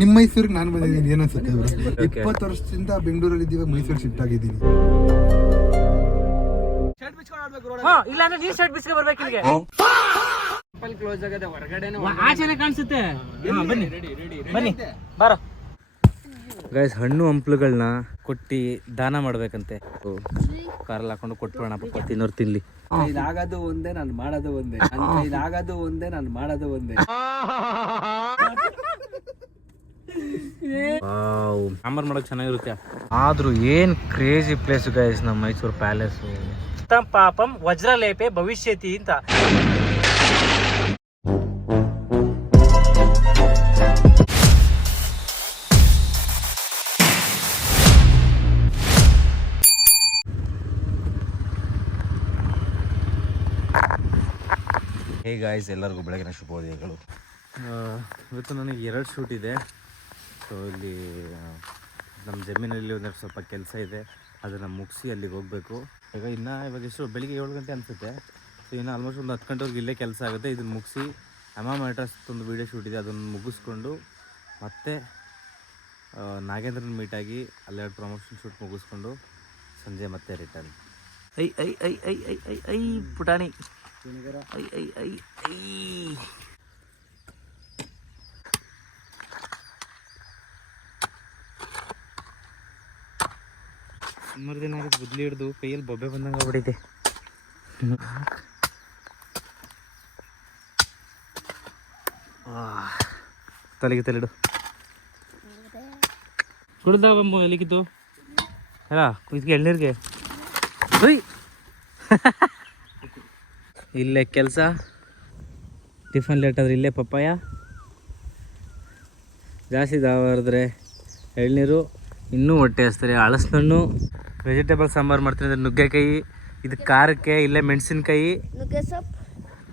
ನಿಮ್ಮ ಮೈಸೂರಿಗೆ ನಾನು ಬಂದಿದ್ದೀನಿ ಏನು ಅನ್ಸುತ್ತೆ ಅವರು 20 ವರ್ಷದಿಂದ ಬೆಂಗಳೂರಲ್ಲಿ ಇದ್ದೀವಿ, ಮೈಸೂರು ಶಿಫ್ಟ್ ಆಗಿದ್ದೀನಿ. ಇಲ್ಲ ಅಂದ್ರೆ ನೀ ಶರ್ಟ್ ಬಿಸ್ಕೆ ಬರ್ಬೇಕು ಇಲ್ಲಿಗೆ. ಕ್ಲೋಸ್ ಆಗದೆ ಹೊರಗಡೆ ಆಚೆನೆ ಕಾಣಿಸುತ್ತೆ. ಬನ್ನಿ ಬನ್ನಿ ಬಾರೋ ಗೈಸ್. ಹಣ್ಣು ಹಂಪ್ಲುಗಳನ್ನ ಕೊಟ್ಟು ದಾನ ಮಾಡ್ಬೇಕಂತೆ. ಕಾರಲ್ಲಿ ಹಾಕೊಂಡು ಕೊಟ್ಬಿಡೋಣ ಪಾಪ ತಿನ್ನೋರು ತಿನ್ಲಿ. ಇದಾಗದು ಒಂದೇ, ನಾನು ಮಾಡೋದು ಒಂದೇ. ಇದಾಗದು ಒಂದೇ, ನಾನು ಮಾಡೋದು ಒಂದೇ. ಸಾಂಬಾರ್ ಮಾಡೋಕ್ ಚೆನ್ನಾಗಿರುತ್ತೆ. ಆದ್ರೂ ಏನ್ ಕ್ರೇಜಿ ಪ್ಲೇಸ್ ಗೈಸ್ ನಮ್ಮ ಮೈಸೂರು ಪ್ಯಾಲೇಸ್. ಪಾಪಂ ವಜ್ರಲೇಪೆ ಭವಿಷ್ಯತಿ ಅಂತ. ಹೇ ಗಾಯ್ಸ್, ಎಲ್ಲರಿಗೂ ಬೆಳಗಿನ ಶುಭೋದಯಗಳು. ಇವತ್ತು ನನಗೆ 2 ಶೂಟ್ ಇದೆ. ಸೊ ಇಲ್ಲಿ ನಮ್ಮ ಜಮೀನಲ್ಲಿ ಒಂದಷ್ಟು ಸ್ವಲ್ಪ ಕೆಲಸ ಇದೆ, ಅದನ್ನು ಮುಗಿಸಿ ಅಲ್ಲಿಗೆ ಹೋಗಬೇಕು. ಇವಾಗ ಎಷ್ಟು ಬೆಳಿಗ್ಗೆ 7 ಗಂಟೆ ಅನಿಸುತ್ತೆ. ಸೊ ಇನ್ನು ಆಲ್ಮೋಸ್ಟ್ ಒಂದು 10 ಗಂಟೆವರೆಗೆ ಇಲ್ಲೇ ಕೆಲಸ ಆಗುತ್ತೆ. ಇದನ್ನು ಮುಗಿಸಿ ಅಡ್ರೆಸ್ ಒಂದು ವೀಡಿಯೋ ಶೂಟ್ ಇದೆ, ಅದನ್ನು ಮುಗಿಸ್ಕೊಂಡು ಮತ್ತೆ ನಾಗೇಂದ್ರನ ಮೀಟಾಗಿ ಅಲ್ಲೆರಡು ಪ್ರಮೋಷನ್ ಶೂಟ್ ಮುಗಿಸ್ಕೊಂಡು ಸಂಜೆ ಮತ್ತೆ return. I I I I I I I ಪುಟಾಣಿ ಐ ಐ ಐ ಐ. ಸುಮಾರು ದಿನ ಆಗುತ್ತೆ ಬುದ್ಲಿ ಹಿಡ್ದು ಕೈಯಲ್ಲಿ ಬೊಬ್ಬೆ ಬಂದಂಗೆ ಆಗ್ಬಿಟ್ಟೈತೆ. ತಲೆಗೆ ತಲೆಡು ಕುಡ್ದಾವಮ್ಮ ಎಲ್ಲಿಗಿದ್ದು ಅಲ್ಲ ಇದಕ್ಕೆ ಎಳ್ನೀರಿಗೆ. ಇಲ್ಲೇ ಕೆಲಸ, ಟಿಫನ್ ಲೇಟ್ ಆದ್ರೆ ಇಲ್ಲೇ ಪಪ್ಪಾಯ, ಜಾಸ್ತಿ ದಾವರಿದ್ರೆ ಎಳ್ನೀರು, ಇನ್ನೂ ಹೊಟ್ಟೆ ಹಸ್ತಾರೆ ಹಳಸಣ್ಣು. ವೆಜಿಟೇಬಲ್ ಸಾಂಬಾರು ಮಾಡ್ತೀನಿ ಅಂದರೆ ನುಗ್ಗೆಕಾಯಿ, ಇದು ಖಾರಕ್ಕೆ ಇಲ್ಲೇ ಮೆಣಸಿನ್ಕಾಯಿ,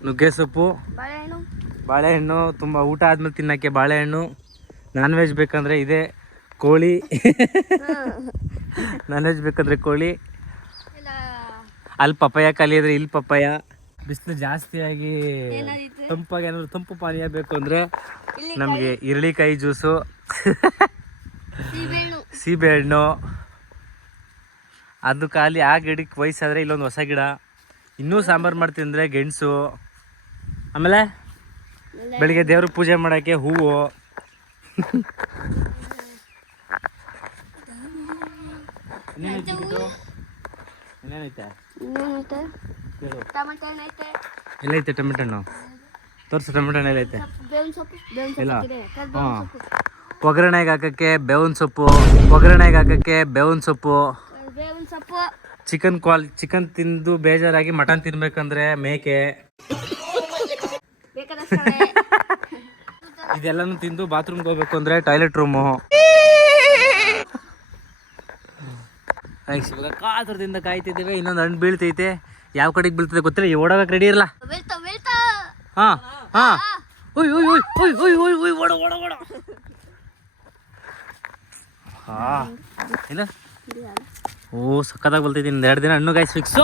ನುಗ್ಗೆ ಸೊಪ್ಪು, ಬಾಳೆಹಣ್ಣು. ತುಂಬ ಊಟ ಆದ್ಮೇಲೆ ತಿನ್ನೋಕ್ಕೆ ಬಾಳೆಹಣ್ಣು. ನಾನ್ ವೆಜ್ ಬೇಕಂದರೆ ಇದೆ ಕೋಳಿ. ನಾನ್ ವೆಜ್ ಬೇಕಂದರೆ ಕೋಳಿ. ಅಲ್ಲಿ ಪಪ್ಪಾಯ ಖಾಲಿ ಇದ್ರೆ ಇಲ್ಲಿ ಪಪ್ಪಾಯ. ಬಿಸಿಲು ಜಾಸ್ತಿಯಾಗಿ ತಂಪಾಗಿ ಏನಾದ್ರು ತಂಪು ಪಾನೀಯ ಬೇಕು ಅಂದರೆ ನಮಗೆ ಇರಳಿಕಾಯಿ ಜ್ಯೂಸು, ಸೀಬೆಹಣ್ಣು. ಅದು ಖಾಲಿ ಆ ಗಿಡಕ್ಕೆ ವಯಸ್ಸಾದರೆ ಇಲ್ಲೊಂದು ಹೊಸ ಗಿಡ. ಇನ್ನೂ ಸಾಂಬಾರು ಮಾಡ್ತೀನಿ ಅಂದರೆ ಗೆಣಸು. ಆಮೇಲೆ ಬೆಳಿಗ್ಗೆ ದೇವ್ರ ಪೂಜೆ ಮಾಡೋಕ್ಕೆ ಹೂವು. ಇನ್ನೇನೈತೆ ಎಲ್ಲೈತೆ ಟೊಮೆಟೊ ಹಣ್ಣು ತೋರಿಸು. ಟೊಮೆಟೊ ಹಣ್ಣು ಎಲ್ಲೈತೆ ಇಲ್ಲ. ಹಾಂ, ಒಗ್ಗರಣೆಗೆ ಹಾಕೋಕ್ಕೆ ಬೇವಿನ ಸೊಪ್ಪು, ಒಗ್ಗರಣೆಗೆ ಹಾಕೋಕ್ಕೆ ಬೇವಿನ ಸೊಪ್ಪು. ಚಿಕನ್ ತಿಂದು ಬೇಜಾರಾಗಿ ಮಟನ್ ತಿನ್ಬೇಕಂದ್ರೆ ಮೇಕೆ. ಇದೆಲ್ಲನೂ ತಿಂದು ಬಾತ್ರೂಮ್ಗೆ ಹೋಗ್ಬೇಕು ಅಂದರೆ ಟಾಯ್ಲೆಟ್ ರೂಮು. ಇವಾಗ ಕಾತರದಿಂದ ಕಾಯ್ತಿದ್ದೇವೆ. ಇನ್ನೊಂದು ಹಣ್ಣು ಬೀಳ್ತೈತೆ, ಯಾವ ಕಡೆಗೆ ಬೀಳ್ತದೆ ಗೊತ್ತಿಲ್ಲ. ಓಡೋಗಕ್ಕೆ ರೆಡಿ ಇರಲ್ಲ. ಹಾಂ ಹಾಂ, ಉಯ್ ಉಯ್ ಉಯ್ ಉಯ್ ಉಯ್ ಉಯ್ ಉಯ್ ಓಡ ಓಡ ಓಡ. ಹಾಂ ಇಲ್ಲ, ಓ ಸಕ್ಕತ್ತಾಗಿ ಬಲ್ತೈತಿ. ಇನ್ನು 2 ದಿನ ಹಣ್ಣು ಗಾಯ್ಸ್ ಫಿಕ್ಸು.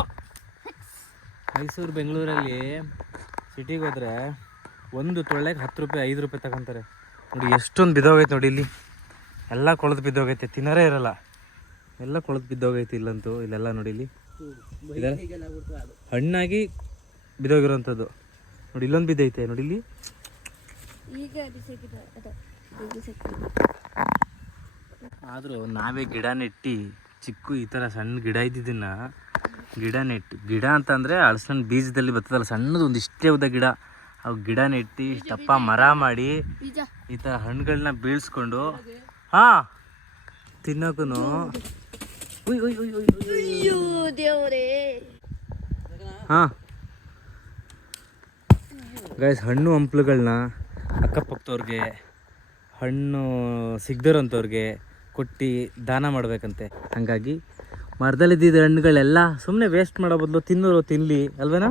ಮೈಸೂರು ಬೆಂಗಳೂರಲ್ಲಿ ಸಿಟಿಗೆ ಹೋದರೆ ಒಂದು ತೊಳ್ಳೆಗೆ 10 ರೂಪಾಯಿ 5 ರೂಪಾಯಿ ತಗೊಂತಾರೆ. ನೋಡಿ ಎಷ್ಟೊಂದು ಬಿದ್ದೋಗೈತೆ ನೋಡಿ. ಇಲ್ಲಿ ಎಲ್ಲ ಕೊಳೆದು ಬಿದ್ದೋಗೈತೆ, ತಿನ್ನೋರೇ ಇರಲ್ಲ. ಎಲ್ಲ ಕೊಳೆದು ಬಿದ್ದೋಗೈತಿ ಇಲ್ಲಂತೂ. ಇಲ್ಲೆಲ್ಲ ನೋಡಿ, ಇಲ್ಲಿ ಹಣ್ಣಾಗಿ ಬಿದ್ದೋಗಿರೋಂಥದ್ದು ನೋಡಿ. ಇಲ್ಲೊಂದು ಬಿದ್ದೈತೆ ನೋಡಿ ಇಲ್ಲಿ. ಆದರೂ ನಾವೇ ಗಿಡ ನೆಟ್ಟು ಚಿಕ್ಕ ಈ ಥರ ಸಣ್ಣ ಗಿಡ ಇದ್ದಿದ್ದನ್ನ ಗಿಡ ಅಂತಂದರೆ ಹಲಸಿನ ಬೀಜದಲ್ಲಿ ಬರ್ತದಲ್ಲ ಸಣ್ಣದು, ಒಂದು ಇಷ್ಟೇ ಉದ್ದ ಗಿಡ. ಅವು ಗಿಡ ನೆಟ್ಟು ದಪ್ಪ ಮರ ಮಾಡಿ ಈ ಥರ ಹಣ್ಣುಗಳನ್ನ ಬೀಳ್ಸ್ಕೊಂಡು ಹಾಂ ತಿನ್ನೋಕು. ಹಾಂ ಗೈಸ್, ಹಣ್ಣು ಹಂಪ್ಲುಗಳನ್ನ ಅಕ್ಕಪಕ್ಕದವ್ರಿಗೆ, ಹಣ್ಣು ಸಿಗ್ದಿರೋಂಥವ್ರಿಗೆ ಕೊಟ್ಟು ದಾನ ಮಾಡಬೇಕಂತೆ. ಹಾಗಾಗಿ ಮರದಲ್ಲಿದ್ದಿದ್ದ ಹಣ್ಣುಗಳೆಲ್ಲ ಸುಮ್ಮನೆ ವೇಸ್ಟ್ ಮಾಡೋ ಬದಲು ತಿನ್ನೋರು ತಿನ್ನಲಿ ಅಲ್ವೇನಾ.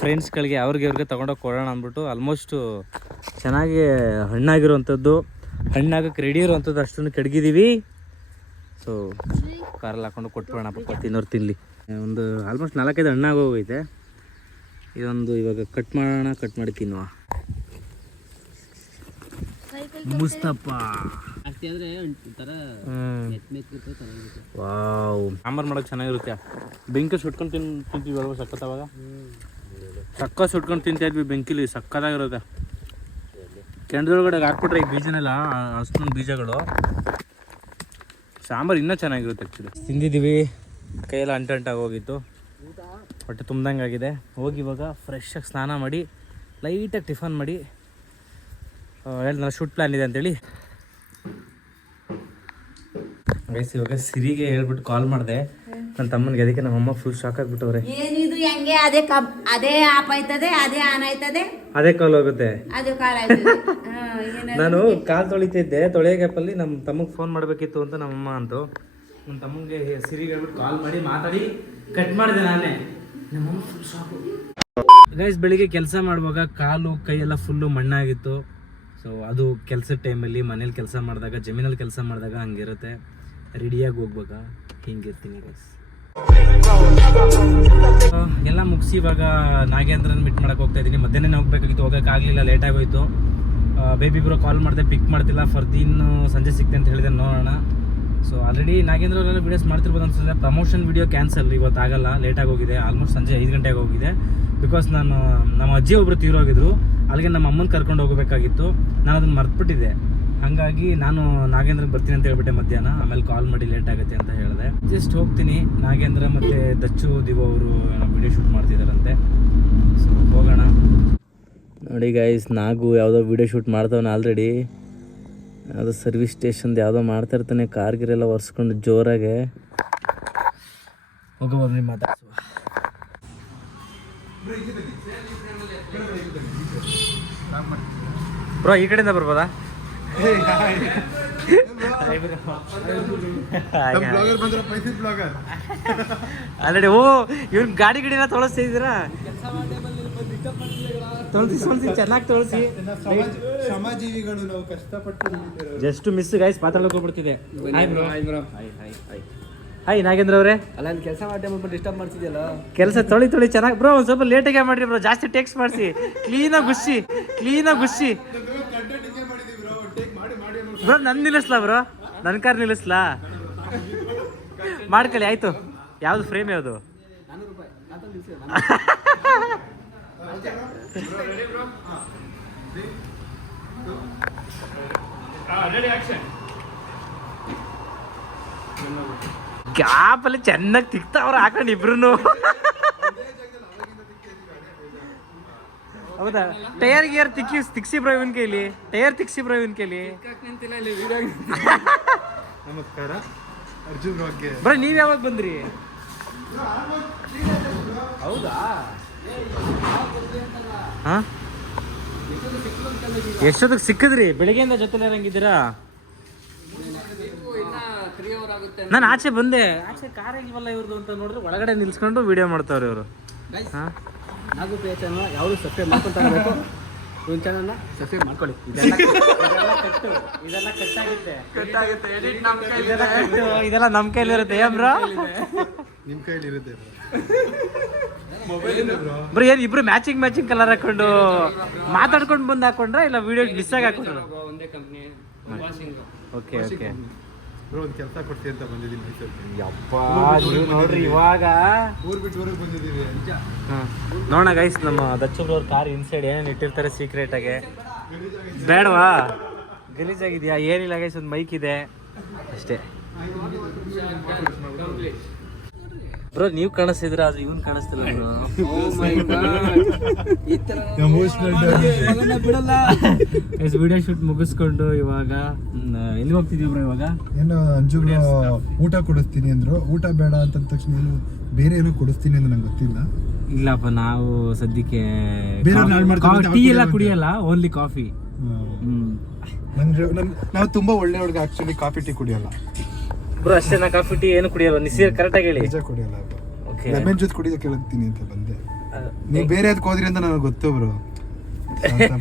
ಫ್ರೆಂಡ್ಸ್ಗಳಿಗೆ ಅವ್ರಿಗೆ ತೊಗೊಂಡೋಗಿ ಕೊಡೋಣ ಅಂದ್ಬಿಟ್ಟು ಆಲ್ಮೋಸ್ಟು ಚೆನ್ನಾಗಿ ಹಣ್ಣಾಗಿರೋವಂಥದ್ದು, ಹಣ್ಣಾಗಕ್ಕೆ ರೆಡಿ ಇರೋವಂಥದ್ದು ಅಷ್ಟನ್ನು ಕೆಡಗಿದ್ದೀವಿ. ಸೊ ಕಾರಲ್ಲಿ ಹಾಕೊಂಡು ಕೊಟ್ಬಿಡೋಣ ಪಾಪ ತಿನ್ನೋರು ತಿನ್ನಲಿ. ಒಂದು ಆಲ್ಮೋಸ್ಟ್ 4-5 ಹಣ್ಣಾಗೋಗೈತೆ. ಇದೊಂದು ಇವಾಗ ಕಟ್ ಮಾಡೋಣ, ಕಟ್ ಮಾಡಿ ತಿನ್ನುವ. ಮುಸ್ತಫ. ವಾವ್, ಸಾಂಬಾರು ಮಾಡೋಕೆ ಚೆನ್ನಾಗಿರುತ್ತೆ. ಬೆಂಕಿ ಸುಟ್ಕೊಂಡು ತಿಂತೀವಿ ಅಲ್ವ, ಸಕ್ಕತ್ತಾವಾಗ ಸುಟ್ಕೊಂಡು ತಿಂತಾ ಇದ್ವಿ ಬೆಂಕಿಲಿ, ಸಕ್ಕತ್ತಾಗಿರುತ್ತೆ. ಕೆಂಡದೊಳಗಡೆ ಹಾಕ್ಬಿಟ್ರೆ ಈ ಬೀಜನೆಲ್ಲ, ಅಷ್ಟೊಂದು ಬೀಜಗಳು, ಸಾಂಬಾರು ಇನ್ನೂ ಚೆನ್ನಾಗಿರುತ್ತೆ ಆ್ಯಕ್ಚುಲಿ. ತಿಂದಿದ್ದೀವಿ, ಕೈಯೆಲ್ಲ ಅಂಟಾಗಿ ಹೋಗಿತ್ತು, ಹೊಟ್ಟೆ ತುಂಬ್ದಂಗೆ ಆಗಿದೆ. ಹೋಗಿ ಇವಾಗ ಫ್ರೆಶ್ಶಾಗಿ ಸ್ನಾನ ಮಾಡಿ ಲೈಟಾಗಿ ಟಿಫನ್ ಮಾಡಿ ಹೇಳಿದ್ನಲ್ಲ ಶೂಟ್ ಪ್ಲ್ಯಾನ್ ಇದೆ ಅಂತೇಳಿ ಗೈಸ್. ಇವಾಗ ಸಿರಿಗೆ ಹೇಳ್ಬಿಟ್ಟು ಕಾಲ್ ಮಾಡಿದೆ ನನ್ನ ತಮ್ಮನಿಗೆ. ಅದಕ್ಕೆ ನಮ್ಮಮ್ಮ ಫುಲ್ ಶಾಕ್ ಆಗಿಬಿಟ್ಟವ್ರೆ. ಏನಿದ್ರು ಹೆಂಗೆ ಅದೇ ಆಪ್ ಆಯ್ತದೆ, ಅದೇ ಆನ್ ಆಯ್ತದೆ, ಅದೇ ಕಾಲ್ ಹೋಗುತ್ತೆ. ಅದು ಕಾಲ್ ಆಯ್ತದೆ. ನಾನು ಕಾಲ್ ತೊಳಿತಿದ್ದೆ, ತೊಳೆಯೋ ಗ್ಯಾಪಲ್ಲಿ ನಮ್ಮ ತಮ್ಮಗೆ ಫೋನ್ ಮಾಡಬೇಕಿತ್ತು ಅಂತ ನಮ್ಮಮ್ಮ ಅಂತು. ನಮ್ಮ ತಮ್ಮಂಗೆ ಸಿರಿಗೆ ಹೇಳ್ಬಿಟ್ಟು ಕಾಲ್ ಮಾಡಿ ಮಾತಾಡಿ ಕಟ್ ಮಾಡಿದೆ ನಾನೇ. ನಮ್ಮಮ್ಮ ಫುಲ್ ಶಾಕು. ಗೈಸ್, ಬೆಳಿಗ್ಗೆ ಕೆಲಸ ಮಾಡುವಾಗ ಕಾಲು ಕೈಯೆಲ್ಲ ಫುಲ್ಲು ಮಣ್ಣಾಗಿತ್ತು. ಸೊ ಅದು ಕೆಲಸದ ಟೈಮಲ್ಲಿ ಮನೇಲಿ ಕೆಲಸ ಮಾಡಿದಾಗ, ಜಮೀನಲ್ಲಿ ಕೆಲಸ ಮಾಡಿದಾಗ ಹಂಗಿರುತ್ತೆ. ರೆಡಿಯಾಗಿ ಹೋಗ್ಬೇಕಾ ಹಿಂಗಿರ್ತೀನಿ ಗೈಸ್. ಎಲ್ಲ ಮುಗಿಸಿ ಇವಾಗ ನಾಗೇಂದ್ರನ್ ಮೀಟ್ ಮಾಡಕ್ಕೆ ಹೋಗ್ತಾ ಇದ್ದೀನಿ. ಮಧ್ಯಾಹ್ನ ಹೋಗ್ಬೇಕಾಗಿತ್ತು, ಹೋಗೋಕ್ಕಾಗಲಿಲ್ಲ, ಲೇಟ್ ಆಗೋಯ್ತು. ಬೇಬಿ ಬ್ರೋ ಕಾಲ್ ಮಾಡಿದೆ, ಪಿಕ್ ಮಾಡ್ತಿಲ್ಲ. ಫರ್ದೀನ್ ಸಂಜೆ ಸಿಗ್ತೆ ಅಂತ ಹೇಳಿದೆ, ನೋಡೋಣ. ಸೊ ಆಲ್ರೆಡಿ ನಾಗೇಂದ್ರ ಅವರೆಲ್ಲ ವೀಡಿಯೋಸ್ ಮಾಡ್ತಿರ್ಬೋದು ಅನ್ಸುತ್ತೆ. ಪ್ರಮೋಷನ್ ವೀಡಿಯೋ ಕ್ಯಾನ್ಸಲ್, ಇವತ್ತು ಆಗಲ್ಲ, ಲೇಟಾಗಿ ಹೋಗಿದೆ. ಆಲ್ಮೋಸ್ಟ್ ಸಂಜೆ 5 ಗಂಟೆಗೆ ಹೋಗಿದೆ. ಬಿಕಾಸ್ ನಾನು ನಮ್ಮ ಅಜ್ಜಿ ಒಬ್ಬರು ತೀರೋಗಿದ್ರು, ಅಲ್ಲಿಗೆ ನಮ್ಮ ಅಮ್ಮನ ಕರ್ಕೊಂಡು ಹೋಗಬೇಕಾಗಿತ್ತು. ನಾನು ಅದನ್ನು ಮರ್ತ್ಬಿಟ್ಟಿದ್ದೆ. ಹಾಗಾಗಿ ನಾನು ನಾಗೇಂದ್ರಗೆ ಬರ್ತೀನಿ ಅಂತ ಹೇಳ್ಬಿಟ್ಟೆ ಮಧ್ಯಾಹ್ನ. ಆಮೇಲೆ ಕಾಲ್ ಮಾಡಿ ಲೇಟ್ ಆಗುತ್ತೆ ಅಂತ ಹೇಳಿದೆ. ಜಸ್ಟ್ ಹೋಗ್ತೀನಿ. ನಾಗೇಂದ್ರ ಮತ್ತು ದಚ್ಚು ದಿವ್ ಅವರು ಏನೋ ವಿಡಿಯೋ ಶೂಟ್ ಮಾಡ್ತಿದ್ದಾರಂತೆ. ಸೊ ಹೋಗೋಣ. ನೋಡಿ ಗೈಸ್, ನಾಗು ಯಾವುದೋ ವಿಡಿಯೋ ಶೂಟ್ ಮಾಡ್ತವನ ಆಲ್ರೆಡಿ. ಯಾವುದೋ ಸರ್ವಿಸ್ ಸ್ಟೇಷನ್ದು ಯಾವುದೋ ಮಾಡ್ತಾಯಿರ್ತಾನೆ, ಕಾರ್ಗಿರೆಲ್ಲ ಒರೆಸ್ಕೊಂಡು ಜೋರಾಗೆ. ಹೋಗೋದು ನಿಮ್ಮ ಮಾತಾಡ್ಸುವ. ಬ್ರೋ ಈ ಕಡೆಯಿಂದ ಬರ್ಬೋದಾ? ಆಲ್ರೆಡಿ ಇವ್ನ ಗಾಡಿ ಗಿಡಿನ ತೊಳಸ್ತಾ ಇದ್ದೀರಾ? ಚೆನ್ನಾಗಿ ತೊಳಸಿ. ಶ್ರಮಜೀವಿಗಳು ನಾವು ಕಷ್ಟಪಟ್ಟು ಜಸ್ಟ್ ಮಿಸ್ ಗೈಸ್, ಮಾತಾಡೋಕೆ ಹೋಗ್ಬಿಡ್ತಿದೆ. ಹಾಯ್ ನಾಗೇಂದ್ರ ಅವರೇ. ಅಲ್ಲ ಕೆಲಸ ಮಾಡಿ ಡಿಸ್ಟರ್ಬ್ ಮಾಡ್ತಿದ್ಯಲ್ಲ. ಕೆಲಸ ತೊಳಿ ಚೆನ್ನಾಗಿ ಬ್ರೋ. ಒಂದು ಸ್ವಲ್ಪ ಲೇಟಾಗೆ ಮಾಡಿರಿ ಬ್ರೋ, ಜಾಸ್ತಿ ಟೇಕ್ಸ್ ಮಾಡಿಸಿ. ಕ್ಲೀನಾಗಿ ಗುಸ್ಸಿ ಬ್ರೋ. ನನ್ನ ನಿಲ್ಲಿಸ್ಲಾ ಬ್ರೋ? ನನ್ನ ಕಾರ್ ನಿಲ್ಲಿಸ್ಲಾ? ಮಾಡ್ಕೊಳ್ಳಿ ಆಯ್ತು. ಯಾವುದು ಫ್ರೇಮ್ ಯಾವುದು? ಗ್ಯಾಪಲ್ಲಿ ಚೆನ್ನಾಗಿ ತಿಕ್ತಾವ್ರ ಹಾಕೊಂಡು ಇಬ್ರು. ಹೌದಾ? ಟೈರ್ ಗಿಯರ್ ತಿಕ್ಸಿ ಬ್ರೋ ಇವನ್ ಕೈಲಿ. ನಮಸ್ಕಾರ ಅರ್ಜುನ್ ಬಗ್ಗೆ ಬ್ರೋ. ನೀವ್ ಯಾವಾಗ ಬಂದ್ರಿ? ಹೌದಾ? ಹಾ, ಎಷ್ಟೊತ್ತಿಗೆ ಸಿಕ್ಕಿದ್ರಿ? ಬೆಳಿಗ್ಗೆಯಿಂದ ಜೊತೆಲಿ ಇರಂಗಿದ್ದೀರಾ? ನಾನು ಆಚೆ ಬಂದೆ. ಆಚೆ ಕಾರ್ ಆಗಿಲ್ವಲ್ಲ ಇವ್ರದ್ದು ಅಂತ ನೋಡಿದ್ರೆ ಒಳಗಡೆ ನಿಲ್ಸ್ಕೊಂಡು ವಿಡಿಯೋ ಮಾಡ್ತಾವ್ರೆ ಇವರು. ಹಾಂ, ಹಾಗೂ ಪೇ ಚಾನಲ್ ಯಾವುದು ಸಬ್ಸ್ಕ್ರೈಬ್ ಮಾಡ್ಕೊಳ್ತಾ ಇರಬೇಕು. ಒಂದು ಚಾನಲ್ನ ಸಬ್ಸ್ಕ್ರೈಬ್ ಮಾಡ್ಕೊಳ್ಳಿ. ಇದೆಲ್ಲ ನಮ್ಮ ಕೈಲಿರುತ್ತೆ. ಏನ್ ಬ್ರೋ ನಿಮ್ಮ ಕೈಲಿ ಇರುತ್ತೆ ಬ್ರೋ? ಏನು ಇಬ್ರು ಮ್ಯಾಚಿಂಗ್ ಕಲರ್ ಹಾಕೊಂಡು ಮಾತಾಡ್ಕೊಂಡು ಬಂದು ಹಾಕೊಂಡ್ರೆ ಇಲ್ಲ ವಿಡಿಯೋ ಮಿಸ್ ಆಗಿ ಹಾಕೊಂಡ್ರ? ಒಂದೇ ಕಂಪ್ನಿ. ಓಕೆ ಬ್ರೋ, ಒಂದು ಕೆಲಸ ಕೊಡ್ತೀವಿ ಅಂತ ಬಂದಿದ್ದೀನಿ ಮೈಸೂರಿಗೆ. ಯಪ್ಪ, ನೀವು ನೋಡ್ರಿ ಇವಾಗ ಊರು ಬಿಟ್ಟು ಊರಿಗೆ ಬಂದಿದ್ದೀವಿ. ನೋಡೋಣ ಗೈಸ್, ನಮ್ಮ ದಚ್ಚಬ್ರವ್ರ ಕಾರ್ ಇನ್ಸೈಡ್ ಏನೇನು ಇಟ್ಟಿರ್ತಾರೆ ಸೀಕ್ರೆಟ್ ಆಗಿ. ಬೇಡವಾ? ಗಲೀಜಾಗಿದೆಯಾ? ಏನಿಲ್ಲ ಗೈಸ್, ಒಂದು ಮೈಕ್ ಇದೆ ಅಷ್ಟೇ. ಬ್ರೋ ನೀವು ಕಾಣಿಸ್ತಿದ್ರ, ಆದ್ರೆ ಇವನ್ ಕಾಣಿಸ್ತಿಲ್ಲ. ವಿಡಿಯೋ ಶೂಟ್ ಮುಗಿಸ್ಕೊಂಡು ಇವಾಗ ಎಲ್ಲಿ ಹೋಗ್ತಿದೀವಿ ಬ್ರೋ? ಇವಾಗ ಏನೋ ಅಂಜು ಊಟ ಕೊಡಿಸ್ತೀನಿ ಅಂದ್ರು. ಊಟ ಬೇಡ ಅಂತ ತಕ್ಷಣ ಏನು ಬೇರೆ ಏನೋ ಕೊಡಿಸ್ತೀನಿ ಅಂತ ನಂಗೆ ಗೊತ್ತಿಲ್ಲ. ಇಲ್ಲಪ್ಪ, ನಾವು ಸದ್ಯಕ್ಕೆ ಟೀ ಎಲ್ಲ ಕುಡಿಯಲ್ಲ, ಓನ್ಲಿ ಕಾಫಿ. ನಾವು ತುಂಬಾ ಒಳ್ಳೆ ಹುಡುಗ. ಆಕ್ಚುಲಿ ಕಾಫಿ ಟೀ ಕುಡಿಯಲ್ಲ ಬ್ರೋ. ಅಷ್ಟೇ, ನಾ ಕಾಫಿ ಟೀ ಏನು ಕುಡಿಯಲ್ಲ. ನಿಸೀರ್ ಕರೆಕ್ಟಾಗಿ ಹೇಳಿ. ನಿಜ ಕುಡಿಯಲ್ಲ. ಲೆಮನ್ ಜ್ಯೂಸ್ ಕುಡಿದ ಕೇಳ್ತೀನಿ ಅಂತ ಬಂದೆ. ನೀವು ಬೇರೆ ಅದಕ್ಕೆ ಹೋದ್ರಿ ಅಂತ ನನಗೆ ಗೊತ್ತು ಬ್ರೋ.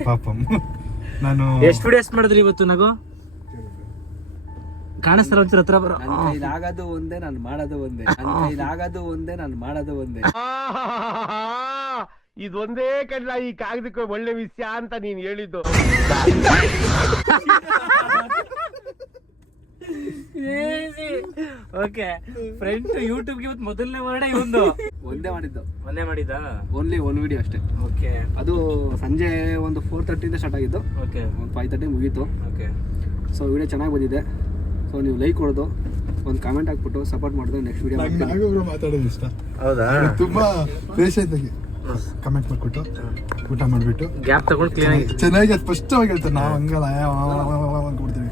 ಪಾಪಂ. ನಾನು ಎಷ್ಟು ವಿಡಿಯೋಸ್ ಮಾಡಿದ್ರಿ ಇವತ್ತು? ನಗು ಕಾಣಿಸ್ತಾರ ಒಂಚೂರು ಹತ್ರ ಬರೋ. ನನ್ನ ಕೈಲಾಗೋದು ಒಂದೇ, ನಾನು ಮಾಡೋದು ಒಂದೇ. ಇದೊಂದೇ ಕಡ್ಲ ಈ ಕಾಗದಕ್ಕೆ ಒಳ್ಳೆ ವಿಷಯ ಅಂತ ನೀನ್ ಹೇಳಿದ್ದು. ಓಕೆ ಫ್ರೆಂಡ್ ಯೂಟ್ಯೂಬ್ಗೆ ಇವತ್ತು ಮೊದಲನೇ ವರ್ಡ್ ಇವೊಂದು ಒಂದೇ ಮಾಡಿದ್ದ ಓನ್ಲಿ ಒನ್ ವಿಡಿಯೋ ಅಷ್ಟೇ. ಓಕೆ ಅದು ಸಂಜೆ ಒಂದು 4:30 ಸ್ಟಾರ್ಟ್ ಆಗಿದ್ದು, ಓಕೆ ಒಂದು 5:30 ಮುಗೀತು. ಓಕೆ ಸೊ ವಿಡಿಯೋ ಚೆನ್ನಾಗಿ ಬಂದಿದೆ. ಸೊ ನೀವು ಲೈಕ್ ಕೊಡೋದು, ಒಂದು ಕಾಮೆಂಟ್ ಹಾಕ್ಬಿಟ್ಟು ಸಪೋರ್ಟ್ ಮಾಡಿದ್ರೆ ನೆಕ್ಸ್ಟ್ ವಿಡಿಯೋ ನಾಗೊಬ್ರು ಮಾತಾಡೋದು ಇಷ್ಟ. ಹೌದಾ? ತುಂಬಾ ಪೇಷಂಟ್ ಆಗಿ ಕಮೆಂಟ್ ಮಾಡ್ಬಿಟ್ಟು ಊಟ ಮಾಡ್ಬಿಟ್ಟು ಗ್ಯಾಪ್ ತಗೊಂಡು ಕ್ಲೀನ್ ಆಗಿ ಚೆನ್ನಾಗಿ ಸ್ಪಷ್ಟವಾಗಿ ಹೇಳ್ತಾರೆ. ನಾವು ಹಂಗಲ್ಲ ಕೊಡ್ತೀವಿ.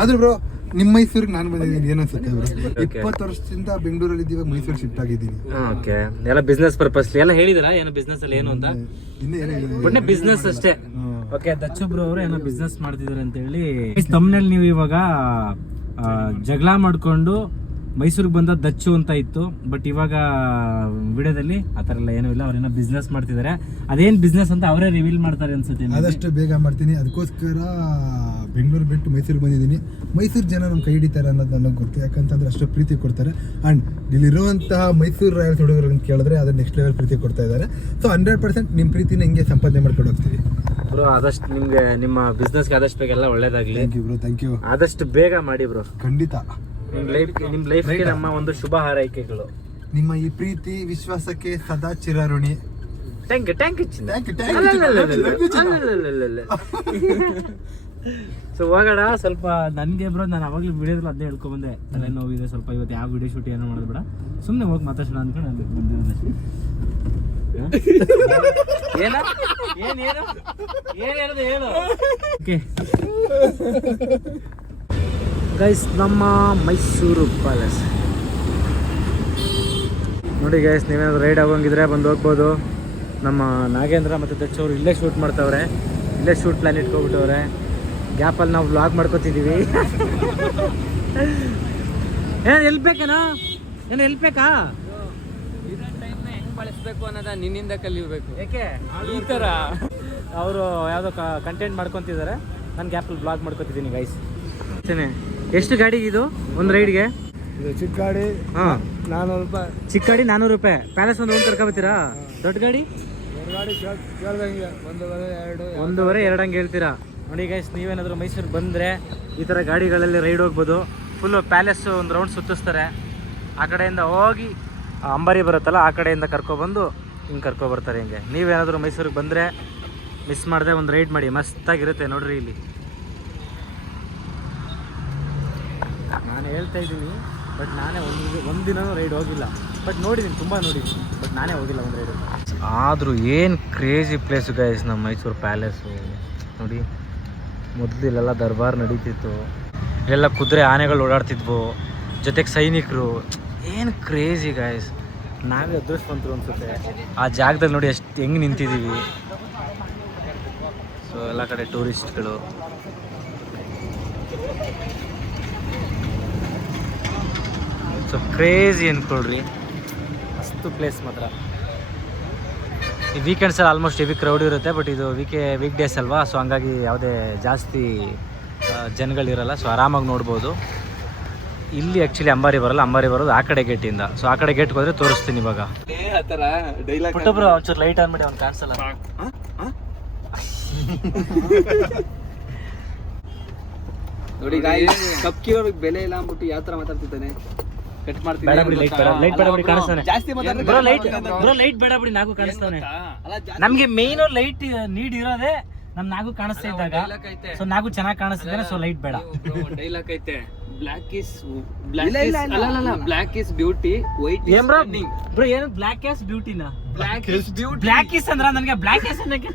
ಆದ್ರೆ ಬ್ರೋ ನಿಮ್ಮ ಮೈಸೂರಿಗೆ ನಾನು ಬಂದಿದ್ದೀನಿ, ಏನು ಅನ್ಸುತ್ತೆ ಬ್ರೋ? 20 ವರ್ಷದಿಂದ ಬೆಂಗಳೂರಲ್ಲಿ ಇದ್ದೀವಿ, ಮೈಸೂರು ಶಿಫ್ಟ್ ಆಗಿದ್ದೀನಿ. ಓಕೆ ಎಲ್ಲ ಬಿಸ್ನೆಸ್ ಪರ್ಪಸ್ ಎಲ್ಲ ಹೇಳಿದಿರಾ ಏನು ಬಿಸ್ನೆಸ್ ಅಲ್ಲಿ ಏನು ಅಂತ? ಬಟ್ ಬಿಸ್ನೆಸ್ ಅಷ್ಟೇ. ಓಕೆ ದಚ್ಚು ಬ್ರೋ ಅವರು ಏನೋ ಬಿಸ್ನೆಸ್ ಮಾಡ್ತಿದ್ದಾರೆ ಅಂತ ಹೇಳಿ ತಮ್ಮನಲ್ಲಿ ನೀವು ಇವಾಗ ಜಗಳ ಮಾಡ್ಕೊಂಡು ಮೈಸೂರಿಗೆ ಬಂದ ದಚ್ಚು ಅಂತ ಇತ್ತು. ಬಟ್ ಇವಾಗ ವಿಡಿಯೋದಲ್ಲಿ ಆ ಥರ ಎಲ್ಲ ಏನೂ ಇಲ್ಲ, ಅವ್ರೇನೋ ಬಿಸ್ನೆಸ್ ಮಾಡ್ತಿದ್ದಾರೆ. ಅದೇನು ಬಿಸ್ನೆಸ್ ಅಂತ ಅವರೇ ರಿವೀಲ್ ಮಾಡ್ತಾರೆ ಅನ್ಸುತ್ತೆ. ಆದಷ್ಟು ಬೇಗ ಮಾಡ್ತೀನಿ, ಅದಕ್ಕೋಸ್ಕರ ಬೆಂಗಳೂರು ಬಿಟ್ಟು ಮೈಸೂರಿಗೆ ಬಂದಿದ್ದೀನಿ. ಮೈಸೂರು ಜನ ನಮ್ಮ ಕೈ ಹಿಡಿತಾರೆ ಅನ್ನೋದು ನನಗೆ ಗೊತ್ತು, ಯಾಕಂತಂದ್ರೆ ಅಷ್ಟು ಪ್ರೀತಿ ಕೊಡ್ತಾರೆ. ಆ್ಯಂಡ್ ಇಲ್ಲಿರುವಂತಹ ಮೈಸೂರು ರಾಯಲ್ಸ್ ಹುಡುಗರು ಅಂತ ಕೇಳಿದ್ರೆ ಅದನ್ನ ನೆಕ್ಸ್ಟ್ ಲೆವೆಲ್ ಪ್ರೀತಿ ಕೊಡ್ತಾ ಇದ್ದಾರೆ. ಸೊ 100% ನಿಮ್ಮ ಪ್ರೀತಿನ ಹಿಂಗೆ ಸಂಪಾದನೆ ಮಾಡ್ಕೊಂಡು ಹೋಗ್ತೀವಿ ಬ್ರೋ. ಆದಷ್ಟು ನಿಮಗೆ ನಿಮ್ಮ ಬಿಸ್ನೆಸ್ಗೆ ಆದಷ್ಟು ಬೇಗ ಎಲ್ಲ ಒಳ್ಳೇದಾಗಲಿ. Thank you bro, thank you. ಆದಷ್ಟು ಬೇಗ ಮಾಡಿ ಬ್ರೋ. ಖಂಡಿತ ನಿಮ್ಮ ಲೈಫ್ಗೆ ನಮ್ಮ ಒಂದು ಶುಭ ಹಾರೈಕೆಗಳು. ನಿಮ್ಮ ಈ ಪ್ರೀತಿ ವಿಶ್ವಾಸಕ್ಕೆ ಸದಾ ಚಿರಋಣಿ. Thank you Thank you. So ಹೋಗೋಣ ಸ್ವಲ್ಪ. ನನಗೆ ಬ್ರೋ ನಾನು ಅವಾಗಲೂ ವಿಡಿಯೋದಲ್ಲಿ ಅದೇ ಹೇಳ್ಕೊಂಬಂದೆ, ತಲೆ ನೋವಿದೆ ಸ್ವಲ್ಪ, ಇವತ್ತು ಯಾವ ವಿಡಿಯೋ ಶೂಟ್ ಏನೋ ಮಾಡೋದು ಬೇಡ, ಸುಮ್ಮನೆ ಹೋಗಿ ಮಾತಾಡೋಣ ಅಂದ್ಕೊಂಡು ಅಲ್ಲಿ ಬಂದಿರೋದಷ್ಟೇ. ಏನು ಹೇಳು. ಓಕೆ ಗೈಸ್, ನಮ್ಮ ಮೈಸೂರು ಪ್ಯಾಲೇಸ್ ನೋಡಿ ಗೈಸ್. ನೀವೇನಾದ್ರು ರೈಡ್ ಆಗೋಂಗಿದ್ರೆ ಬಂದು ಹೋಗ್ಬೋದು. ನಮ್ಮ ನಾಗೇಂದ್ರ ಮತ್ತು ದಚ್ಚವರು ಇಲ್ಲೇ ಶೂಟ್ ಮಾಡ್ತಾವ್ರೆ, ಇಲ್ಲೇ ಶೂಟ್ ಪ್ಲ್ಯಾನ್ ಇಟ್ಕೊಬಿಟ್ಟವ್ರೆ. ಗ್ಯಾಪಲ್ಲಿ ನಾವು ವ್ಲಾಗ್ ಮಾಡ್ಕೊತಿದ್ದೀವಿ. ಏನು ಎಲ್ಲಿ ಬೇಕೇನೋ, ಏನು ಎಲ್ಲಿ ಬೇಕಾ? ಇರೋ ಟೈಮ್ನ ಹೆಂಗೆ ಬಳಸಬೇಕು ಅನ್ನೋದ ನಿನ್ನಿಂದ ಕಲಿಬೇಕು. ಯಾಕೆ ಈ ಥರ ಅವರು ಯಾವುದೋ ಕಂಟೆಂಟ್ ಮಾಡ್ಕೊತಿದ್ದಾರೆ, ನಾನು ಗ್ಯಾಪಲ್ಲಿ ವ್ಲಾಗ್ ಮಾಡ್ಕೊತಿದ್ದೀನಿ ಗೈಸ್. ಎಷ್ಟು ಗಾಡಿಗೆ ಇದು ಒಂದು ರೈಡ್ಗೆ? ಇದು ಚಿಕ್ಕ ಗಾಡಿ. ಹಾಂ 400 ರೂಪಾಯಿ. ಚಿಕ್ಕ ಗಾಡಿ 400 ರೂಪಾಯಿ. ಪ್ಯಾಲೇಸ್ ಒಂದು ಕರ್ಕೊಬತ್ತೀರಾ? ದೊಡ್ಡ ಗಾಡಿ ಕೇಳ್ದಂಗೆ 1.5-2 ಹಂಗೆ ಹೇಳ್ತೀರಾ? ನೋಡಿ ಗೈಸ್, ನೀವೇನಾದರೂ ಮೈಸೂರಿಗೆ ಬಂದರೆ ಈ ಥರ ಗಾಡಿಗಳಲ್ಲಿ ರೈಡ್ ಹೋಗ್ಬೋದು. ಫುಲ್ಲು ಪ್ಯಾಲೇಸು ಒಂದು ರೌಂಡ್ ಸುತ್ತಿಸ್ತಾರೆ. ಆ ಕಡೆಯಿಂದ ಹೋಗಿ ಅಂಬಾರಿ ಬರುತ್ತಲ್ಲ, ಆ ಕಡೆಯಿಂದ ಕರ್ಕೊಬಂದು ಹಿಂಗೆ ಕರ್ಕೊಬರ್ತಾರೆ. ಹಿಂಗೆ ನೀವೇನಾದರೂ ಮೈಸೂರಿಗೆ ಬಂದರೆ ಮಿಸ್ ಮಾಡದೆ ಒಂದು ರೈಡ್ ಮಾಡಿ, ಮಸ್ತಾಗಿರುತ್ತೆ ನೋಡ್ರಿ. ಇಲ್ಲಿ ನಾನು ಹೇಳ್ತಾ ಇದ್ದೀನಿ, ಬಟ್ ನಾನೇ ಒಂದು ದಿನವೂ ರೈಡ್ ಹೋಗಿಲ್ಲ. ಬಟ್ ನೋಡಿದ್ದೀನಿ, ತುಂಬ ನೋಡಿದ್ದೀನಿ, ಬಟ್ ನಾನೇ ಹೋಗಿಲ್ಲ ಒಂದು ರೈಡ್. ಆದರೂ ಏನು ಕ್ರೇಜಿ ಪ್ಲೇಸು ಗೈಸ್ ನಮ್ಮ ಮೈಸೂರು ಪ್ಯಾಲೇಸು. ನೋಡಿ, ಮೊದಲು ಇಲ್ಲೆಲ್ಲ ದರ್ಬಾರ್ ನಡೀತಿತ್ತು, ಇಲ್ಲೆಲ್ಲ ಕುದುರೆ ಆನೆಗಳು ಓಡಾಡ್ತಿದ್ವು, ಜೊತೆಗೆ ಸೈನಿಕರು. ಏನು ಕ್ರೇಜಿ ಗೈಸ್. ನಾವೇ ಅದೃಷ್ಟವಂತರು ಅನ್ಸುತ್ತೆ ಆ ಜಾಗದಲ್ಲಿ. ನೋಡಿ ಎಷ್ಟು ಹೆಂಗೆ ನಿಂತಿದ್ದೀವಿ. ಸೊ ಎಲ್ಲ ಕಡೆ ಟೂರಿಸ್ಟ್ಗಳು. ಸೊ ಕ್ರೇಜಿ ಅಂದ್ಕೊಳ್ರಿ, ಮಸ್ತು ಪ್ಲೇಸ್ ಮಾತ್ರ. ಈ ವೀಕೆಂಡ್ಸಲ್ಲಿ ಆಲ್ಮೋಸ್ಟ್ ಹೆವಿ ಕ್ರೌಡ್ ಇರುತ್ತೆ, ಬಟ್ ಇದು ವೀಕ್ ಡೇಸ್ ಅಲ್ವಾ, ಸೊ ಹಂಗಾಗಿ ಯಾವುದೇ ಜಾಸ್ತಿ ಜನಗಳಿರಲ್ಲ, ಸೊ ಆರಾಮಾಗಿ ನೋಡ್ಬೋದು. ಇಲ್ಲಿ ಆ್ಯಕ್ಚುಲಿ ಅಂಬಾರಿ ಬರಲ್ಲ, ಅಂಬಾರಿ ಬರೋದು ಆ ಕಡೆ ಗೇಟಿಂದ. ಸೊ ಆ ಕಡೆ ಗೇಟ್ಗೆ ಹೋದರೆ ತೋರಿಸ್ತೀನಿ ಇವಾಗ. ಪುಟ್ಟೊಬ್ರು ಒಂಚೂರು ಲೈಟ್ ಆನ್ ಮಾಡಿ, ಅವ್ನು ಕಾಣಿಸಲ್ಲ. ನೋಡಿ ಕಪ್ಕಿರೋರಿಗೆ ಬೆಲೆ ಇಲ್ಲ ಅಂದ್ಬಿಟ್ಟು ಯಾವ ತರ ಮಾತಾಡ್ತಿದ್ದಾನೆ. ಕಟ್ ಮಾಡ್ತೀನಿ. ಬೇಡ ಬಿಡಿ, ಲೈಟ್ ಬೇಡ ಬಿಡಿ, ಕಾಣಿಸ್ತಾನೆ. ಜಾಸ್ತಿ ಮಾತಾಡ್ತಾರೆ ಬ್ರೋ, ಲೈಟ್ ಬೇಡ ಬಿಡಿ, ನಾಗೂ ಕಾಣಿಸ್ತಾನೆ. ನಮ್ಗೆ ಮೇನ್ ಲೈಟ್ ನೀಡ್ ಇರೋದೇ ನಮ್ ನಾಗೂ ಕಾಣಿಸ್ತಾ ಇದ್ದಾಗ. ಸೊ ನಾಗೂ ಚೆನ್ನಾಗಿ ಕಾಣಿಸ್ತಿದ್ದಾನೆ, ಸೊ ಲೈಟ್ ಬೇಡ. ಡೈಲಾಗ್ ಐತೆ, ಬ್ಲಾಕ್ ಇಸ್ ಬ್ಯೂಟಿ, ವೈಟ್ ಏನ್ ಬ್ರೋ ಏನು ಬ್ಲಾಕ್ ಇಸ್ ಬ್ಯೂಟಿನಾ? ಬ್ಲಾಕ್ ಇಸ್ ಅಂದ್ರ ನನಗೆ ಬ್ಲಾಕ್ ಇಸ್ ಅನ್ನಕ್ಕೆ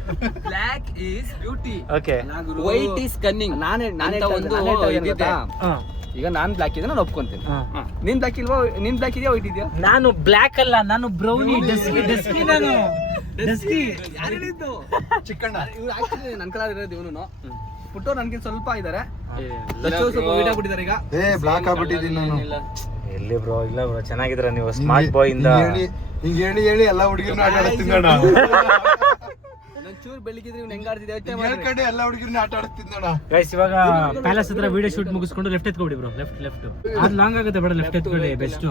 black is beauty, okay, white is cunning. ನಾನೇ ಈಗ ನಾನ್ ಬ್ಲಾಕ್ ಇದೆ, ನಾನು ಒಪ್ಕೊಂತೀನಿ. ನೀನ್ ಬ್ಲಾಕ್ ಇಲ್ವಾ? ನೀನ್ ಬ್ಲಾಕ್ ಇದೆಯಾ, ವೈಟ್ ಇದೆಯಾ? ನಾನು ಬ್ಲಾಕ್ ಅಲ್ಲ, ನಾನು ಬ್ರೌನಿ, ಡಸ್ಕಿ ನಾನು ಡಸ್ಕಿ. ಯಾರು ಹೇಳಿದ್ದು? ಚಿಕ್ಕಣ್ಣ. ಇವ್ರು ಆಕ್ಚುಲಿ ನನ್ ಕಲರ್ ಇರೋದು. ಇವನು ಪುಟ್ಟು ನನ್ಗಿಂತ ಸ್ವಲ್ಪ ಇದಾರೆ, ಸ್ವಲ್ಪ ವೈಟ್ ಆಗ್ಬಿಟ್ಟಿದ್ದಾರೆ ಈಗ. ಬ್ಲಾಕ್ ಆಗ್ಬಿಟ್ಟಿದ್ದೀನಿ ನಾನು. ಎಲ್ಲಿ ಬ್ರೋ? ಇಲ್ಲ ಬ್ರೋ, ಚೆನ್ನಾಗಿದ್ರ ನೀವು. ಸ್ಮಾರ್ಟ್ ಬಾಯ್ ಇಂದ ಹಿಂಗೆ ಹೇಳಿ ಎಲ್ಲ ಹುಡುಗಿರ್ನ ಆಟ ಆಡ್ತೀನಿ ನಾನು. ಚೂರು ಬೆಳಿಗಿದ್ರೆ ಇವ್ನು ಹೆಂಗಾಡ್ತಿದ್ದೆ ಹೇಳ್ಕಡೆ ಎಲ್ಲ ಹುಡುಗಿರ್ನ ಆಟ ಆಡ್ತಿದ್ ನೋಡ. ಗೈಸ್ ಇವಾಗ ಪ್ಯಾಲೇಸ್ ಹತ್ರ ವಿಡಿಯೋ ಶೂಟ್ ಮುಗಿಸ್ಕೊಂಡು ಲೆಫ್ಟ್ ಎತ್ಕೊಬಿಡಿ ಬ್ರೋ. ಲೆಫ್ಟ್ ಅದು ಲಾಂಗ್ ಆಗುತ್ತೆ ಬೇಡ, ಲೆಫ್ಟ್ ಎತ್ಕೊಳ್ಳಿ ಬೆಸ್ಟ್.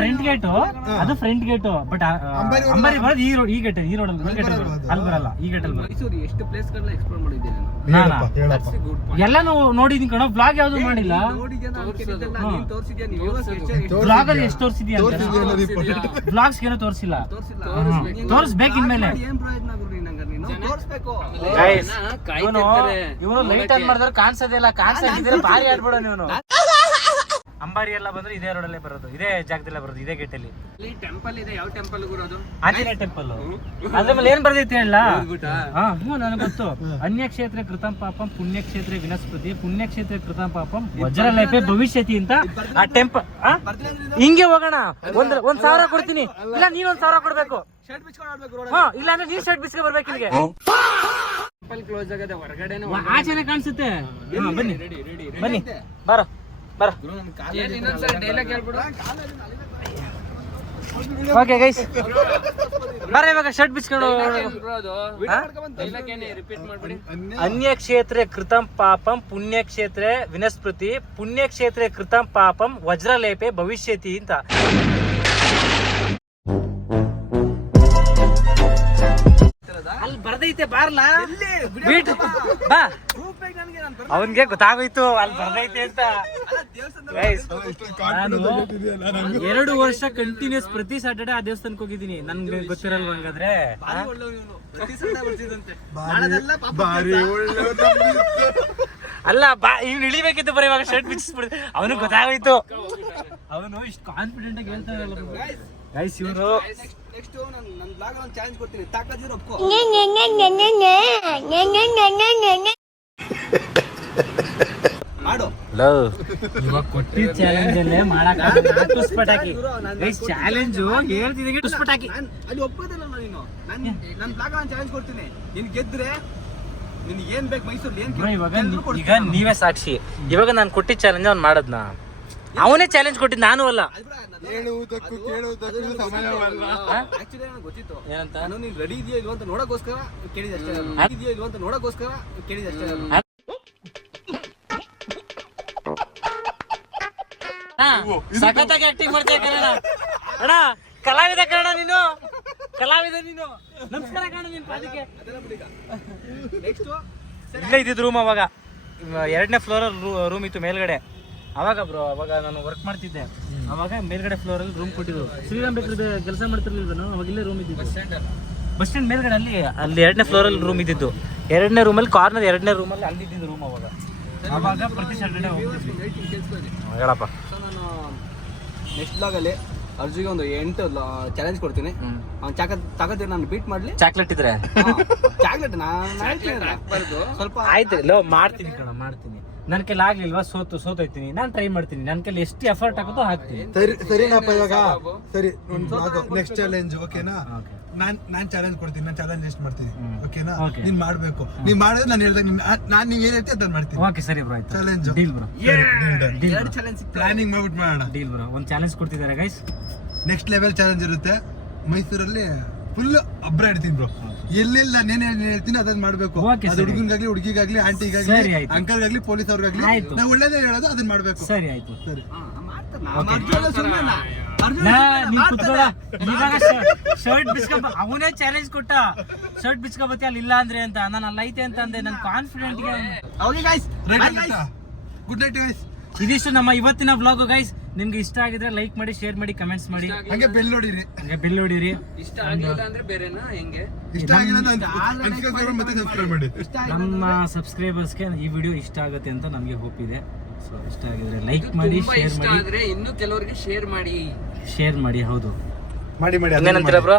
ಫ್ರಂಟ್ ಗೇಟ್ ಅದು ಫ್ರಂಟ್ ಗೇಟ್, ಬಟ್ ಅಂಬಾರಿ ಬರೋದು ಈ ಗೇಟ್, ಈ ರೋಡ್ ಅಲ್ಲಿ ಬರಲ್ಲ, ಈ ಗೇಟ್ ಅಲ್ಲಿ. ಮೈಸೂರು ಎಷ್ಟು ಪ್ಲೇಸ್ ಗಳನ್ನ ಎಕ್ಸ್ಪ್ಲೋರ್ ಮಾಡಿದ್ದೇನೆ ಹೇಳಪ್ಪ. ಎಲ್ಲಾನು ನೋಡಿದೀನಿ ಕಣೋ, ಬ್ಲಾಗ್ ಯಾವ್ದು ಮಾಡಿಲ್ಲ. ಬ್ಲಾಗ್ ಅಲ್ಲಿ ಎಷ್ಟು ತೋರಿಸಿದ್ಯಾ? ಬ್ಲಾಗ್ಸ್ ಏನೋ ತೋರಿಸಿಲ್ಲ, ತೋರಿಸ್ಬೇಕು ಇನ್ಮೇಲೆ. ಏನ್ ಪ್ರಯೋಜನ ಗುರು ನಂಗೆ, ನೀನು ತೋರಿಸ್ಬೇಕು. ಇವನು ಲೈಟ್ ಆನ್ ಮಾಡಿದ್ರೆ ಕಾಣಿಸೋದಿಲ್ಲ, ಕಾಣಿಸಿದ್ರೆ ಭಾರಿ ಆಡ್ಬಿಡೋ ನೀನು. ಅಂಬಾರಿ ಎಲ್ಲ ಬಂದ್ರೆ ಇದೇ ರೋಡಲ್ಲೇ ಬರೋದು, ಇದೇ ಜಾಗದಲ್ಲೇ ಬರೋದು, ಇದೇ ಗೇಟ್ ಅಲ್ಲಿ. ಟೆಂಪಲ್ ಇದೆ, ಯಾವ ಟೆಂಪಲ್ ಗುರೋದು? ಆಂಜನೇಯ ಟೆಂಪಲ್. ಅದ್ರ ಮೇಲೆ ಏನ್ ಬರ್ದೈತಿ ಹೇಳ? ನನಗೆ ಗೊತ್ತು. ಅನ್ಯಕ್ಷೇತ್ರ ಕೃತಂ ಪಾಪಂ ಪುಣ್ಯಕ್ಷೇತ್ರ ವಿನಸ್ಪತಿ, ಪುಣ್ಯಕ್ಷೇತ್ರ ಕೃತಂ ಪಾಪಂ ವಜ್ರಲೇಪೆ ಭವಿಷ್ಯತಿ ಅಂತ ಆ ಟೆಂಪಲ್. ಹಿಂಗೆ ಹೋಗೋಣ, ಒಂದ್ 1000 ಕೊಡ್ತೀನಿ, ಇಲ್ಲ ನೀನ್ 1000 ಕೊಡ್ಬೇಕು. ಇಲ್ಲ ಅಂದ್ರೆ ನೀನ್ ಶರ್ಟ್ ಬಿಸ್ಕೆ ಬರ್ಬೇಕು ಇಲ್ಲಿಗೆ. ಕ್ಲೋಸ್ ಆಗದೆ ಹೊರಗಡೆ ಆಚೆನೆ ಕಾಣಿಸುತ್ತೆ. ಬನ್ನಿ ಬನ್ನಿ, ಬರೋ ಬರೋ. ಡೈಲಾಗ್ ಹೇಳ್ಬಿಡು. ಓಕೆ ಗೈಸ್, ಬರ ಇವಾಗ ಶರ್ಟ್ ಬಿಚ್ಕೊಂಡು. ಅನ್ಯಕ್ಷೇತ್ರ ಕೃತಂ ಪಾಪಂ ಪುಣ್ಯಕ್ಷೇತ್ರ ವಿನಸ್ಪೃತಿ, ಪುಣ್ಯಕ್ಷೇತ್ರ ಕೃತಂ ಪಾಪಂ ವಜ್ರಲೇಪೆ ಭವಿಷ್ಯತಿ ಅಂತ. ಅಲ್ಲಿ ಬರ್ದೈತೆ, ಬಾರ್ಲಾ ಬಾ. ಅವನ್ಗೆ ಗೊತ್ತಾಗೋಯ್ತು ಅಲ್ಲಿ ಬರ್ದೈತೆ ಅಂತ. ನಾನು 2 ವರ್ಷ ಕಂಟಿನ್ಯೂಸ್ ಪ್ರತಿ ಸ್ಯಾಟರ್ಡೆ ಆ ದೇವಸ್ಥಾನಕ್ಕೆ ಹೋಗಿದ್ದೀನಿ. ನನ್ಗೆ ಗೊತ್ತಿರಲ್ವ ಹಂಗಾದ್ರೆ? ಅಲ್ಲ ಬಾ, ಇವ್ನು ಇಳಿಬೇಕಿತ್ತು ಬರೀ ಇವಾಗ ಶರ್ಟ್ ಬಿಚ್ಚಿಸ್ಬಿಡ್. ಅವನಿಗೆ ಗೊತ್ತಾಗೋಯ್ತು. ಅವನು ಇಷ್ಟು ಕಾನ್ಫಿಡೆಂಟ್ ಆಗಿ ಹೇಳ್ತಾ ಇರಲ್ಲ ಗೈಸ್. ಇವರು ನೆಕ್ಸ್ಟ್ ನನ್ನ ಬ್ಲಾಗ್ ಒಂದು ಚಾಲೆಂಜ್ ಕೊಡ್ತೀನಿ, ತಾಕತ್ತಿರೋ ಒಪ್ಕೋ. ಮಾಡು. ಇವಾಗ ಕೊಟ್ಟಿದ್ದ ಚಾಲೆಂಜ್ ಅಲ್ಲೇ ಮಾಡಕ್ ಟುಸ್ಪಟಾಕಿ ಗೈಸ್. ಚಾಲೆಂಜ್ ಹೇಳ್ತಿದ್ದೆ ಟುಸ್ಪಟಾಕಿ. ಅಲ್ಲಿ ಒಪ್ಪೋದಿಲ್ಲ ನೀನು. ನನ್ನ ಬ್ಲಾಗ್ ಒಂದು ಚಾಲೆಂಜ್ ಕೊಡ್ತೀನಿ, ನೀನ್ ಗೆದ್ರೆ ನಿನ್ಗೆ ಏನ್ ಬೇಕು ಮೈಸೂರಲ್ಲಿ ಏನ್ ಇವಾಗ ಈಗ ನೀವೇ ಸಾಕ್ಷಿ. ಇವಾಗ ನಾನು ಕೊಟ್ಟಿದ್ದ ಚಾಲೆಂಜ್ ಅವ್ನು ಮಾಡದ್ನ, ಅವನೇ ಚಾಲೆಂಜ್ ಕೊಟ್ಟಿದ್, ನಾನು ಅಲ್ಲ. ಹೇಳುವುದಕ್ಕೂ ಕೇಳುವುದಕ್ಕೂ ಸಮಯವಲ್ಲ. ಆಕ್ಚುಲಿ ನನಗೆ ಗೊತ್ತಿತ್ತು ಏನಂತ. ನಾನು ನೀನ್ ರೆಡಿ ಇದೆಯೋ ಇಲ್ವೋ ಅಂತ ನೋಡೋಕೋಸ್ಕರ ಕೇಳಿದೆ ಅಷ್ಟೇ. ಇದೆಯೋ ಇಲ್ವೋ ಅಂತ ನೋಡೋಕೋಸ್ಕರ ಕೇಳಿದೆ ಅಷ್ಟೇ. ಸಖತ್ತಾಗಿ ಆಕ್ಟಿಂಗ್ ಮಾಡ್ತೀಯ ಕನ್ನಡ ಅಣ್ಣ. ಕಲಾವಿದ ಕನ್ನಡ ನೀನು, ಕಲಾವಿದ ನೀನು. ನಮಸ್ಕಾರ ಕಣ ನೀನು ಪಾದಕ್ಕೆ. ನೆಕ್ಸ್ಟ್ ಇಲ್ಲೇ ಇದ್ದಿದ್ದು ರೂಮ್ ಅವಾಗ, 2ನೇ ಫ್ಲೋರ್ ರೂಮ್ ಇತ್ತು ಮೇಲ್ಗಡೆ. ಅವಾಗ ಬ್ರೋ, ಅವಾಗ ನಾನು ವರ್ಕ್ ಮಾಡ್ತಿದ್ದೆ. ಅವಾಗ ಮೇಲ್ಗಡೆ ಫ್ಲೋರ್ ಅಲ್ಲಿ ರೂಮ್ ಕೊಟ್ಟಿದ್ರು. ಶ್ರೀರಾಮ್ ಬೇಕ್ರಿ ಕೆಲಸ ಮಾಡ್ತಿರ್ಲಿಲ್ಲ ನಾನು, ಅವಾಗ ಇಲ್ಲೇ ರೂಮ್ ಇದ್ದಿದ್ದು. ಬಸ್ ಸ್ಟ್ಯಾಂಡ್ ಮೇಲ್ಗಡೆ ಅಲ್ಲಿ 2ನೇ ಫ್ಲೋರ್ ಅಲ್ಲಿ ರೂಮ್ ಇದ್ದಿದ್ದು. 2ನೇ ರೂಮಲ್ಲಿ ಕಾರ್ನರ್ 2ನೇ ರೂಮಲ್ಲಿ ಅಲ್ಲಿದ್ದು ರೂಮ್ ಅವಾಗ. ಅವಾಗ ಪ್ರತಿ ಸ್ಯಾಟರ್ಡೆ ಹೋಗ್ತಿದ್ವಿ. ಹೇಳಪ್ಪ. ಸೊ ನಾನು ನೆಕ್ಸ್ಟ್ ಬ್ಲಾಗಲ್ಲಿ ಅರ್ಜುಗೆ ಒಂದು 8 ಚಾಲೆಂಜ್ ಕೊಡ್ತೀನಿ. ಅವ್ನು ತಾಕತ್ತಿರ ನಾನು ಬೀಟ್ ಮಾಡ್ಲಿ. ಚಾಕ್ಲೇಟ್ ಇದ್ರೆ ಚಾಕ್ಲೇಟ್ ಸ್ವಲ್ಪ ಆಯ್ತು. ಲೋ ಮಾಡ್ತೀನಿ ಕಣ, ಮಾಡ್ತೀನಿ. ನನ್ನ ಕೈಲಿ ಆಗ್ಲಿಲ್ವಾ, ಸೋತೋಯ್ತೀನಿ. ನಾನು ಟ್ರೈ ಮಾಡ್ತೀನಿ. ನನ್ನ ಕೈಲಿ ಎಷ್ಟು ಎಫರ್ಟ್ ಆಗುತ್ತೋ ಹಾಕ್ತೀನಿ. ಸರಿನಪ್ಪ. ಇವಾಗ ಸರಿ, ನೆಕ್ಸ್ಟ್ ಚಾಲೆಂಜ್ ಓಕೆನಾ? ನಾನ್ ಚಾಲೆಂಜ್ ಕೊಡ್ತೀನಿ. ನಾನು ಚಾಲೆಂಜ್ ಎಷ್ಟು ಮಾಡ್ತೀನಿ ಓಕೆನಾ? ನೀನ್ ಮಾಡ್ಬೇಕು. ನೀನ್ ಮಾಡಿದ್ರೆ ನಾನು ಹೇಳ್ದಾಗ ನಾನು ನೀವ್ ಏನ್ ಹೇಳ್ತೀವಿ ಅದನ್ನ ಮಾಡ್ತೀನಿ. ಓಕೆ ಸರಿ ಬ್ರೋ, ಆಯ್ತು. Challenge deal bro. ಎರಡು ಚಾಲೆಂಜ್ ಪ್ಲಾನಿಂಗ್ ಮಾಡ್ಬಿಟ್ಟು ಮಾಡೋಣ. Deal bro. ಒಂದು ಚಾಲೆಂಜ್ ಕೊಡ್ತಿದ್ದಾರೆ ಗೈಸ್. ನೆಕ್ಸ್ಟ್ ಲೆವೆಲ್ ಚಾಲೆಂಜ್ ಇರುತ್ತೆ ಮೈಸೂರಲ್ಲಿ. ಫುಲ್ ಒಬ್ಬರ ಇಡ್ತೀನಿ ಬ್ರೋ. ಎಲ್ಲೆಲ್ಲ ನಾನು ಹೇಳ್ತೀನಿ ಅದನ್ನ ಮಾಡ್ಬೇಕು. ಅದು ಹುಡುಗನ್ಗಾಗ್ಲಿ ಹುಡುಗಿಗಾಗ್ಲಿ ಆಂಟಿಗಾಗ್ಲಿ ಅಂಕಲ್ಗಾಗ್ಲಿ ಪೊಲೀಸ್ ಅವ್ರಿಗಾಗ್ಲಿ ನಾವು ಒಳ್ಳೇದೇ ಹೇಳೋದು ಅದನ್ನ ಮಾಡ್ಬೇಕು. ಸರಿ ಆಯ್ತು. ಸರಿ ಶರ್ಟ್ ಬಿಚ್ಕೊಂಬ. ಅವನೇ ಚಾಲೆಂಜ್ ಕೊಟ್ಟ, ಶರ್ಟ್ ಬಿಚ್ಕೊಬತ್ತಿ ಅಲ್ಲಿ ಇಲ್ಲ ಅಂದ್ರೆ ಅಂತ. ನಾನು ಅಲ್ಲಿ ಐತೆ ಅಂತ ಅಂದೆ. ನನ್ ಕಾನ್ಫಿಡೆಂಟ್ ಗೆ. Good night guys. ಇದಿಷ್ಟು ನಮ್ಮ ಇವತ್ತಿನ ವ್ಲಾಗ್ ಗೈಸ್. ನಿಮ್ಗೆ ಇಷ್ಟ ಆಗಿದ್ರೆ ಲೈಕ್ ಮಾಡಿ, ಶೇರ್ ಮಾಡಿ, ಕಮೆಂಟ್ಸ್ ಮಾಡಿ, ಹಂಗೆ ಬೆಲ್ ಹೊಡೀರಿ. ಇಷ್ಟ ಆಗಿಲ್ಲ ಅಂದ್ರೆ ಬೇರೆನಾ ಹೆಂಗೆ? ಇಷ್ಟ ಆಗಿಲ್ಲ ಮತ್ತೆ ಸಬ್ಸ್ಕ್ರೈಬ್ ಮಾಡಿ. ನಮ್ಮ ಸಬ್ಸ್ಕ್ರೈಬರ್ಸ್ಗೆ ಈ ವಿಡಿಯೋ ಇಷ್ಟ ಆಗುತ್ತೆ ಅಂತ ನಮಗೆ ಹೋಪ್ ಇದೆ. ಸೊ ಇಷ್ಟ ಆಗಿದ್ರೆ ಲೈಕ್ ಮಾಡಿ, ಶೇರ್ ಮಾಡಿ, ಇನ್ನು ಕೆಲವರಿಗೆ ಶೇರ್ ಮಾಡಿ. ಹೌದು, ಮಾಡಿ. ಏನಂತೀರಾ ಬ್ರೋ?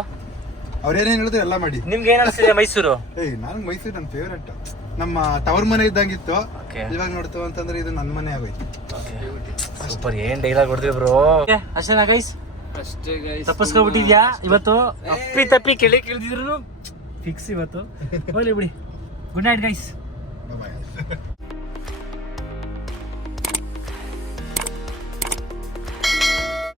ಅವ್ರೇನೇನ್ ಹೇಳಿದ್ರು ಎಲ್ಲ ಮಾಡಿ. ನಿಮ್ಗೆ ಏನ್ ಅನ್ಸಿದೆ ಮೈಸೂರು? ನಾನು ಮೈಸೂರು ನನ್ನ ಫೇವರೇಟ್. ನಮ್ಮ ತವರ್ ಮನೆ ಇದ್ದಂಗಿತ್ತು. ಇವಾಗ ನೋಡ್ತು ಅಂತಂದ್ರೆ ಇದು ನನ್ನ ಮನೆ ಆಗೋಯ್ತು. ಸೂಪರ್. ಏನ್ ಡೈಲಾಗ್ ಹೊಡೆದ್ರಿ ಬ್ರೋ. ಅಷ್ಟೇನಾ ಗೈಸ್? ಅಷ್ಟೇ ಗೈಸ್. ತಪ್ಪಿಸ್ಕೊಬಿಟ್ಟಿದ್ಯಾ ಇವತ್ತು? ತಪ್ಪಿ ಕೇಳಿದ್ರು ಫಿಕ್ಸ್ ಇವತ್ತು. ಹೋಗ್ಲಿ ಬಿಡಿ. Good night guys. ಬಾಯ್.